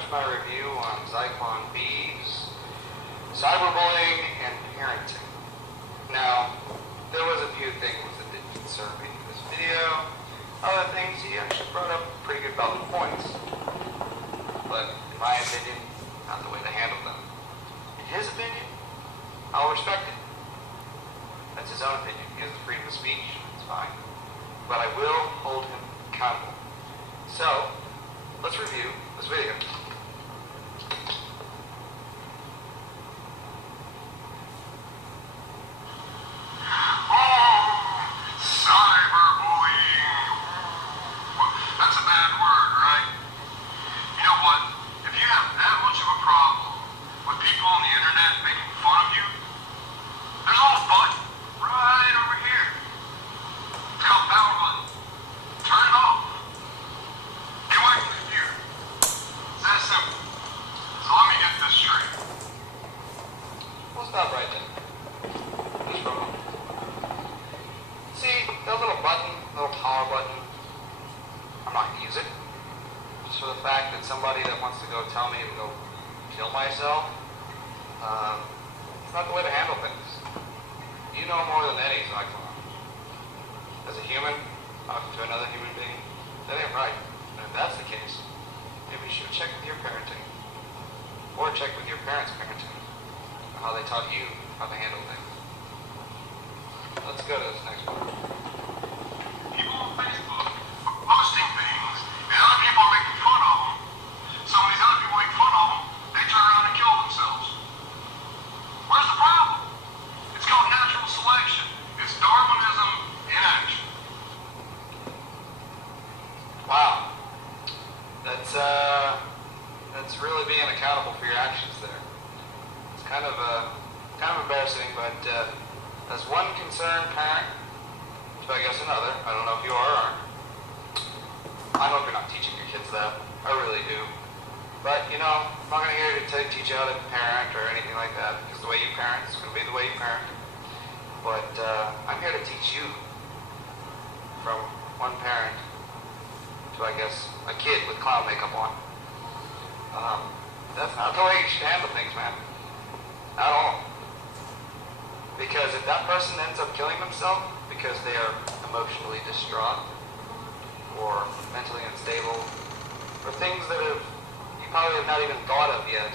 much my review on Zyklon B's cyberbullying and parenting. Now, there was a few things that didn't concern me in this video. Other things, he actually brought up pretty good valid points. But in my opinion, not the way to handle them. In his opinion, I'll respect it. That's his own opinion. He has the freedom of speech. It's fine. But I will hold him accountable. So, let's review this video. Stop right there. Just for a moment. See, that little button, little power button, I'm not going to use it. Just for the fact that somebody that wants to go tell me to go kill myself, it's not the way to handle things. You know more than any Zyklon. As a human, talking to another human being, that ain't right. And if that's the case, maybe you should check with your parenting. Or check with your parents' parenting. How they taught you how to handle things. Let's go to this next one. People on Facebook are posting things, and other people are making fun of them. So when these other people make fun of them, they turn around and kill themselves. Where's the problem? It's called natural selection. It's Darwinism in action. Wow. That's really being accountable for your actions there. Kind of embarrassing, but as one concerned parent, to I guess another, I don't know if you are or aren't. I hope you're not teaching your kids that. I really do. But, you know, I'm not going to here to teach you how to parent or anything like that, because the way you parent is going to be the way you parent. But I'm here to teach you from one parent to, I guess, a kid with clown makeup on. That's not the way you should handle things, man. At all. Because if that person ends up killing themselves because they are emotionally distraught or mentally unstable or things that you probably have not even thought of yet,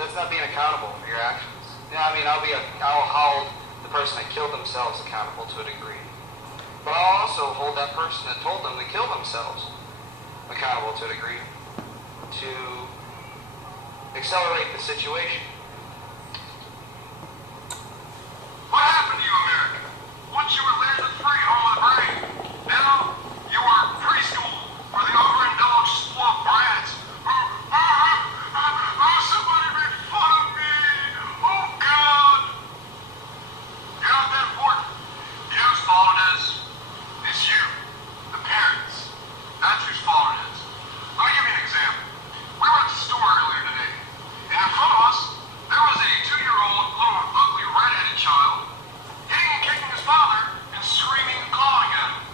that's not being accountable for your actions. Yeah, I mean, I'll hold the person that killed themselves accountable to a degree. But I'll also hold that person that told them to kill themselves accountable to a degree to accelerate the situation. What happened to you, America? Once you were laser-free home of the brain, now you are preschool for the overindulged spoiled brats. Somebody made fun of me. Oh, God. You're not that important. You know whose fault it is? It's you, the parents. That's whose fault it is. Let me give you an example. We were at the store earlier today, and in front of us, there was a 2-year-old, little ugly red-headed child hitting and kicking his father and screaming and clawing at him.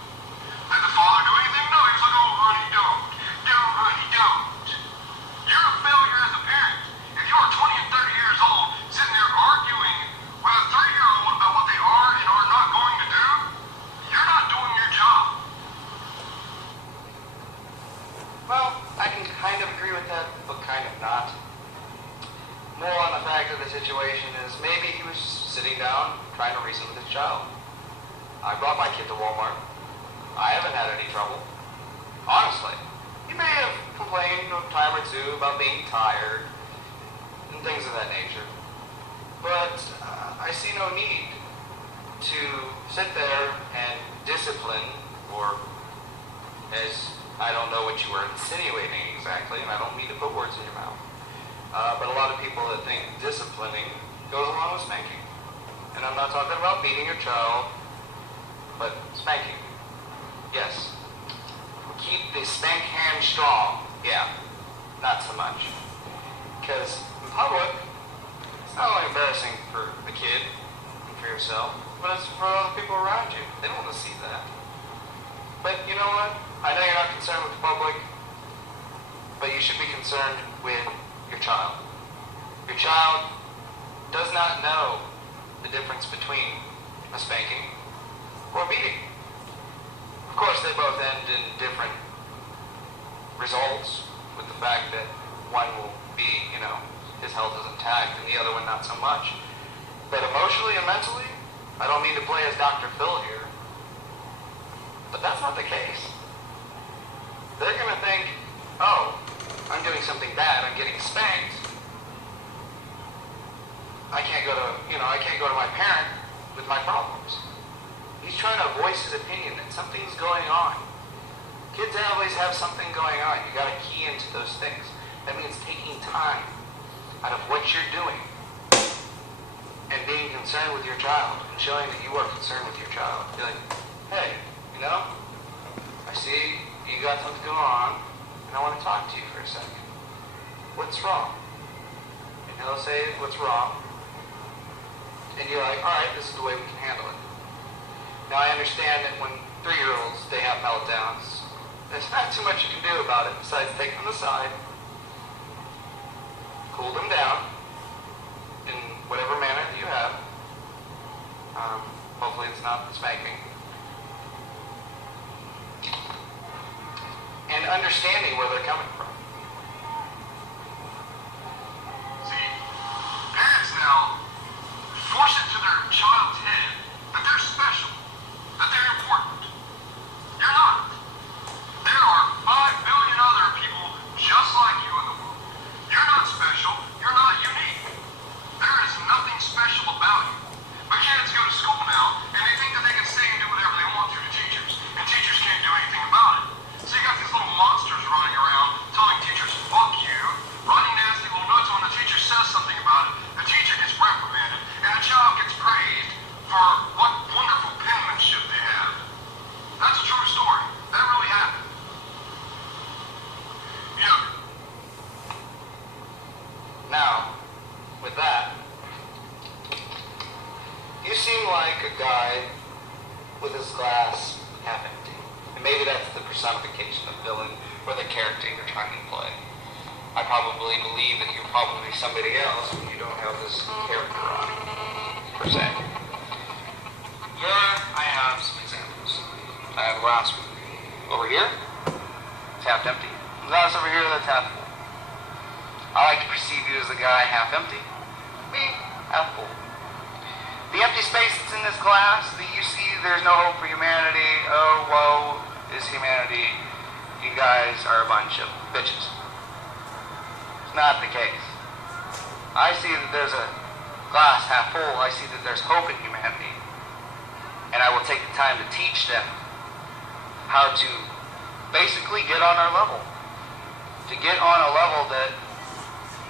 Did the father do anything? No, he was like, oh, honey, don't. Don't, honey, don't. You're a failure as a parent. If you are 20 and 30 years old, sitting there arguing with a 3-year-old about what they are and are not going to do, you're not doing your job. Well, I can kind of agree with that, but kind of not. More on the fact of the situation is maybe he was sitting down trying to reason with his child. I brought my kid to Walmart. I haven't had any trouble. Honestly. He may have complained a time or two about being tired and things of that nature. But I see no need to sit there and discipline, or as I don't know what you were insinuating exactly, and I don't mean to put words in your mouth. But a lot of people that think disciplining goes along with spanking. And I'm not talking about beating your child, but spanking. Yes. Keep the spank hand strong. Yeah. Not so much. Because in public, it's not only embarrassing for the kid and for yourself, but it's for other people around you. They don't want to see that. But you know what? I know you're not concerned with the public, but you should be concerned with your child. Your child does not know the difference between a spanking or a beating. Of course, they both end in different results, with the fact that one will be, his health is intact, and the other one not so much. But emotionally and mentally, I don't mean to play as Dr. Phil here, but that's not the case. They're going to think, oh, I'm doing something bad, I'm getting spanked. I can't go to my parent with my problems. He's trying to voice his opinion that something's going on. Kids always have something going on. You got to key into those things. That means taking time out of what you're doing and being concerned with your child and showing that you are concerned with your child. Be like, hey, I see you got something going on, and I want to talk to you for a second. What's wrong? And he'll say, what's wrong? And you're like, all right, this is the way we can handle it. Now, I understand that when 3-year-olds, they have meltdowns, there's not too much you can do about it besides take them aside, cool them down in whatever manner that you have. Hopefully it's not spanking. And understanding where they're coming from. See, parents now force it to their child's head that they're special, that they're important. You're not. There are 5 billion other people just like you in the world. You're not special. You're not unique. There is nothing special about you. But kids go to school now, and they think that they can say and do whatever they want to teachers, and teachers can't do anything about it. So you got these little monsters running around telling teachers, fuck you, running nasty little notes. When the teacher says something about it, the teacher gets reprimanded, and the child gets praised for what wonderful penmanship they have. That's a true story. That really happened. Now, with that, you seem like a guy with his glass half empty. And maybe that's the personification of villain or the character you're trying to play. I probably believe that you're probably somebody else when you don't have this character on, per se. Here, I have some examples. I have a glass over here. It's half empty. A glass over here that's half full. I like to perceive you as the guy half empty. Me, half full. The empty space that's in this glass that you see, there's no hope for humanity. Oh, woe is humanity. You guys are a bunch of bitches. It's not the case. I see that there's a glass half full. I see that there's hope in humanity. And I will take the time to teach them how to basically get on our level. To get on a level that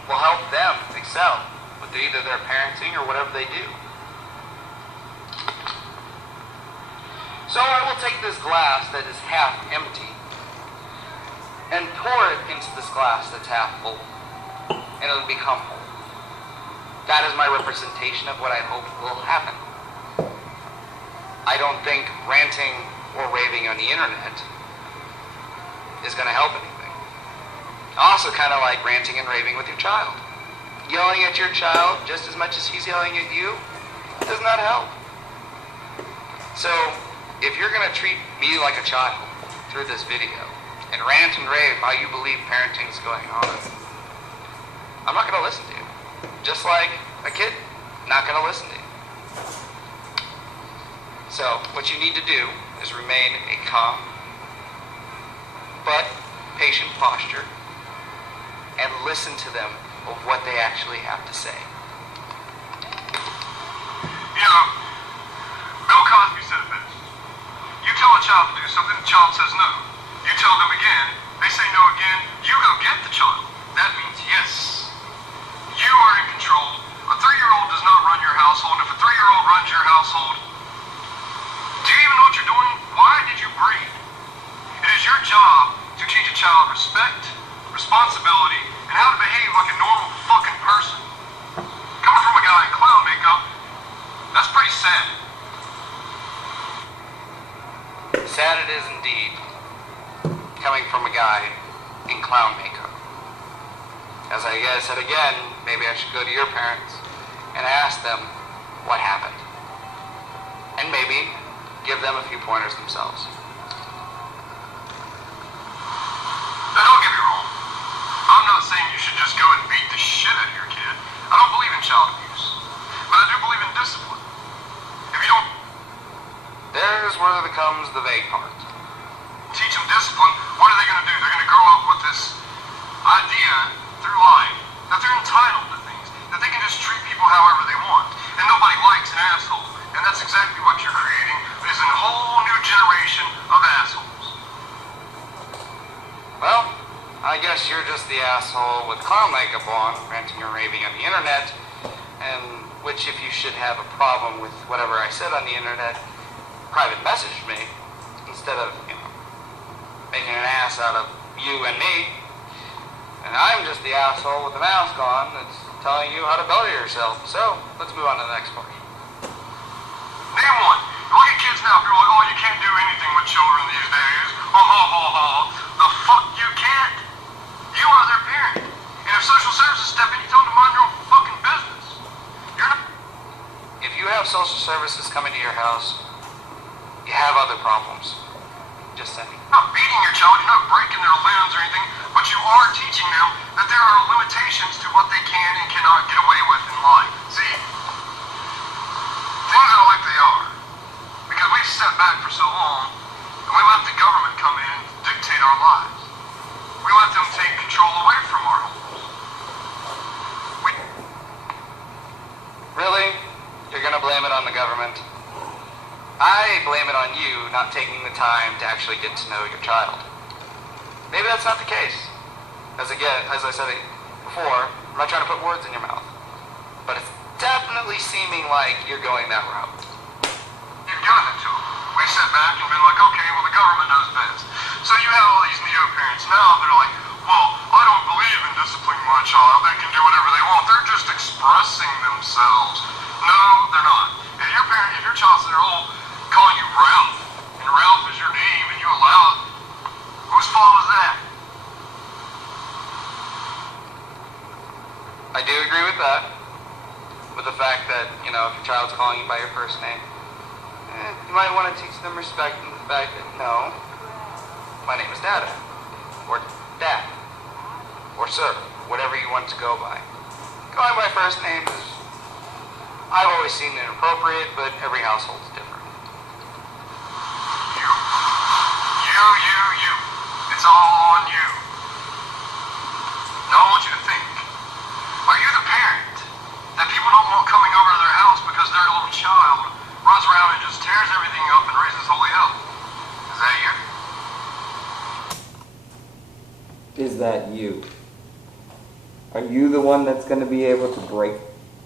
will help them excel with either their parenting or whatever they do. So I will take this glass that is half empty and pour it into this glass that's half full, and it'll become full. That is my representation of what I hope will happen. I don't think ranting or raving on the internet is going to help anything. I also kind of like ranting and raving with your child. Yelling at your child just as much as he's yelling at you does not help. So, if you're going to treat me like a child through this video and rant and rave how you believe parenting is going on, I'm not going to listen to you. Just like a kid, not going to listen to you. So, what you need to do is remain a calm but patient posture and listen to them of what they actually have to say. Bill Cosby said it best. You tell a child to do something, the child says no. You tell them again, they say no again, you go get the child. That means yes. You are in control. A 3-year-old does not run your household. If a 3-year-old runs your household, do you even know what you're doing? Why did you breed? It is your job to teach a child respect, responsibility, and how to behave like a normal fucking person. Coming from a guy in clown makeup, that's pretty sad. Sad it is indeed, coming from a guy in clown makeup. As I said again, maybe I should go to your parents and ask them what happened. And maybe give them a few pointers themselves. Now, don't get me wrong. I'm not saying you should just go and beat the shit out of your kid. I don't believe in child abuse. But I do believe in discipline. If you don't There's where comes the vague part. teach them discipline, what are they going to do? They're going to grow up with this idea through life that they're entitled to things, that they can just treat people however they want. And nobody likes an asshole. And that's exactly what you're creating, is a whole new generation of assholes. Well, I guess you're just the asshole with clown makeup on, ranting and raving on the internet, and which if you should have a problem with whatever I said on the internet, private message me, instead of, making an ass out of you and me. And I'm just the asshole with the mask on that's telling you how to better yourself. So, let's move on to the next part. Name one. You look at kids now, people are like, oh, you can't do anything with children these days. The fuck you can't. You are their parent. And if social services step in, you tell them to mind your own fucking business. You're not... If you have social services coming to your house, you have other problems. Just saying. You're not beating your child, you're not breaking their limbs or anything, but you are teaching them that there are limitations to what they can and cannot get away with in life. See, things are like they are. Because we've sat back for so long, and we let the government come in and dictate our lives. We let them take control away from our homes. Really? You're gonna blame it on the government? I blame it on you not taking the time to actually get to know your child. Maybe that's not the case. As I said before, I'm not trying to put words in your mouth. But it's definitely seeming like you're going that route. You've given it to them. We sat back and been like, okay, well, the government knows best. So you have all these neo-parents now that are like, well, I don't believe in disciplining my child. They can do whatever they want. They're just expressing themselves. No, they're not. If your child's there old, calling you Ralph, and Ralph is your name, and you allow it, whose fault is that? I do agree with that. With the fact that, if your child's calling you by your first name, you might want to teach them respect in the fact that, no, my name is Dada, or Dad, or Sir, whatever you want to go by. Going by first name is, I've always seen inappropriate, but every household's different. You. It's all on you. Now I want you to think. Are you the parent that people don't want coming over to their house because their little child runs around and just tears everything up and raises holy hell? Is that you? Is that you? Are you the one that's going to be able to break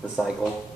the cycle?